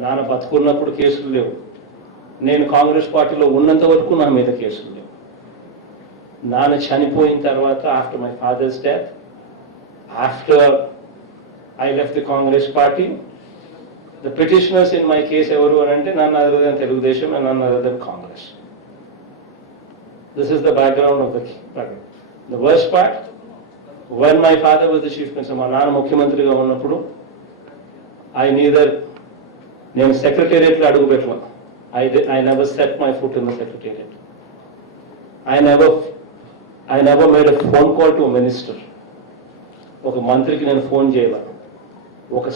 నాన్న బతుకున్నప్పుడు కేసులు లేవు. నేను కాంగ్రెస్ పార్టీలో ఉన్నంత వరకు నా మీద కేసులు లేవు. నాన్న చనిపోయిన తర్వాత, after my father's death, after I left the Congress party, the petitioners in my case ఎవరు అని అంటే none other than Telugudesham and none other than Congress. This is the background of the program. The worst part, when my father was the chief minister, మా నాన్న ముఖ్యమంత్రిగా ఉన్నప్పుడు నేను సెక్రటేరియట్లో అడుగు పెట్టను. I never set my foot in the secretariat. I never made a phone call to a minister. ఒక మంత్రికి నేను ఫోన్ చేయాల, ఒక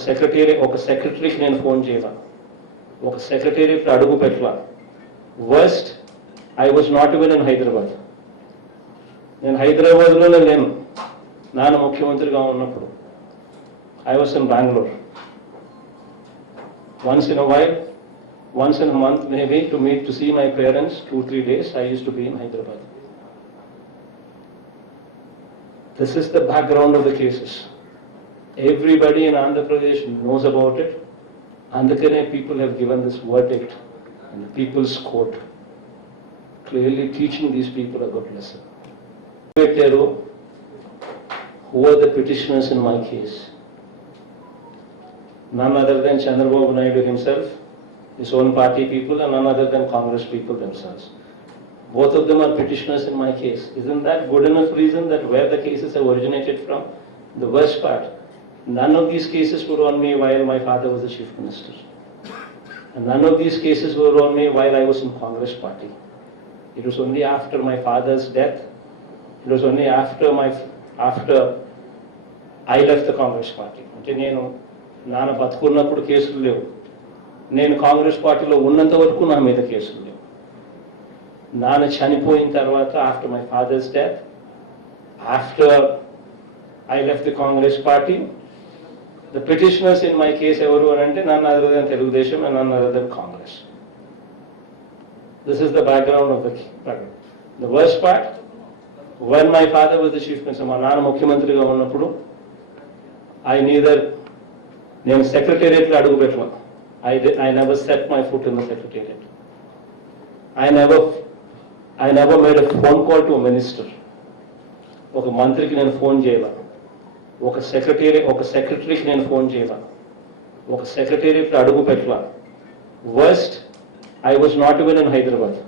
సెక్రటరీకి నేను ఫోన్ చేయాల, ఒక సెక్రటేరియట్లో అడుగు పెట్టాల. Worst, I was not even in Hyderabad. నేను హైదరాబాద్లోనే లేను నాన్న ముఖ్యమంత్రిగా ఉన్నప్పుడు. I was in Bengaluru. Once in a while, once in a month maybe, to see my parents, 2-3 days, I used to be in Hyderabad. This is the background of the cases. Everybody in Andhra Pradesh knows about it. Andhra people have given this verdict in the People's Court, clearly teaching these people a good lesson. Who are the petitioners in my case? None other than Chandrababu himself, his own party people, and none other than Congress people themselves. Both of them are petitioners in my case. Isn't that good enough reason that where the cases have originated from? The worst part, none of these cases were on me while my father was the chief minister. And none of these cases were on me while I was in Congress party. It was only after my father's death, it was only after I left the Congress party. నాన్న బతుకున్నప్పుడు కేసులు లేవు. నేను కాంగ్రెస్ పార్టీలో ఉన్నంత వరకు నా మీద కేసులు లేవు. నాన్న చనిపోయిన తర్వాత, after my father's death, after I left the Congress party, the petitioners in my case ఎవరు అని అంటే none other than Telugudesham and none other than Congress. This is the background of the program. The worst part, when my father was the chief minister, మా నాన్న ముఖ్యమంత్రిగా ఉన్నప్పుడు నేను సెక్రటేరియట్లో అడుగు పెట్టను. I never set my foot in the secretariat. I never made a phone call to a minister. ఒక మంత్రికి నేను ఫోన్ చేయాల, ఒక సెక్రటరీకి నేను ఫోన్ చేయాల, ఒక సెక్రటేరియట్లో అడుగు పెట్టాల. Worst, I was not even in Hyderabad.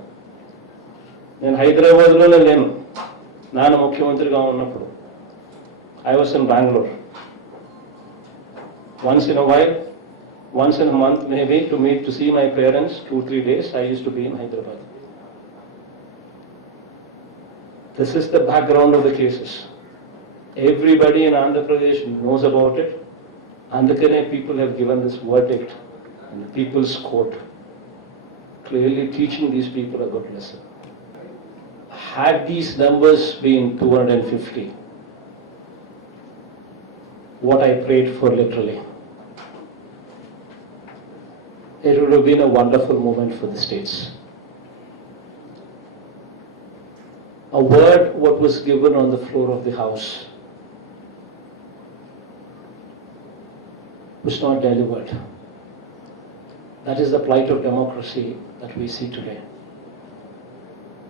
నేను హైదరాబాద్లోనే లేను నాన్న ముఖ్యమంత్రిగా ఉన్నప్పుడు. I was in Bengaluru. Once in a while, once in a month maybe, to see my parents, 2-3 days, I used to be in Hyderabad. This is the background of the cases. Everybody in Andhra Pradesh knows about it. Andhra people have given this verdict in the People's Court, clearly teaching these people a good lesson. Had these numbers been 250, what I prayed for literally, it would have been a wonderful moment for the states. A word what was given on the floor of the House was not delivered. That is the plight of democracy that we see today.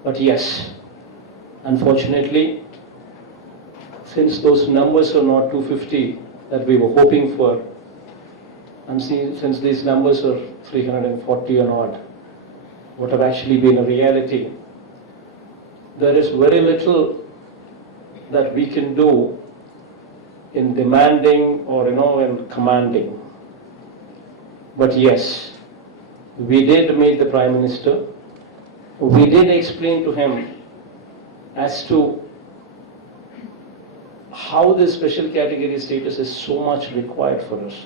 But yes, unfortunately, since those numbers are not 250 that we were hoping for, and since these numbers are 340 and odd, what have actually been a reality, there is very little that we can do in demanding or in commanding. But yes, we did meet the Prime Minister. We did explain to him as to how this special category status is so much required for us.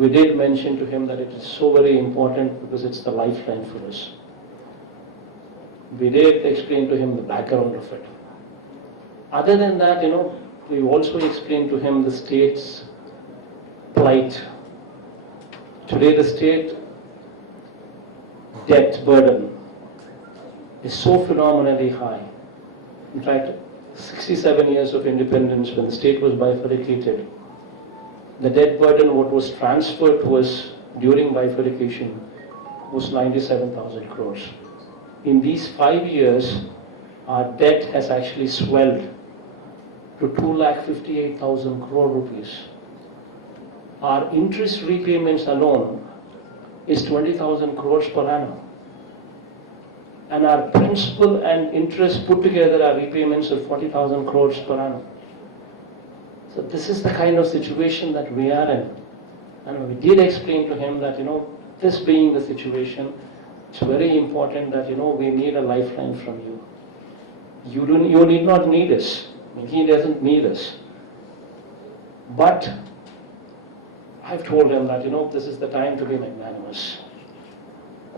We did mention to him that it is so very important because it's the lifeline for us. We did explain to him the background of it. Other than that, we also explained to him the state's plight. Today the state debt burden is so phenomenally high. In fact, 67 years of independence, when the state was bifurcated, the debt burden what was transferred to us during bifurcation was 97,000 crores. In these 5 years, our debt has actually swelled to 2,58,000 crore rupees. Our interest repayments alone is 20,000 crores per annum. And our principal and interest put together are repayments of 40,000 crores per annum. So this is the kind of situation that we are in. And we did explain to him that, this being the situation, it's very important that, we need a lifeline from you. You need not need us. I mean, he doesn't need us. But I've told him that, this is the time to be magnanimous.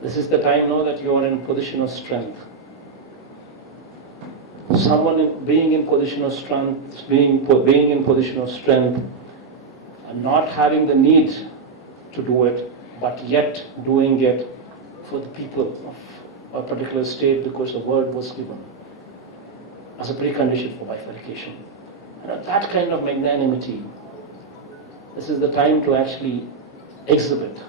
This is the time now that you are in position of strength. Someone being in position of strength, being in position of strength, and not having the need to do it, but yet doing it for the people of a particular state because a word was given as a precondition for bifurcation. And that kind of magnanimity, this is the time to actually exhibit.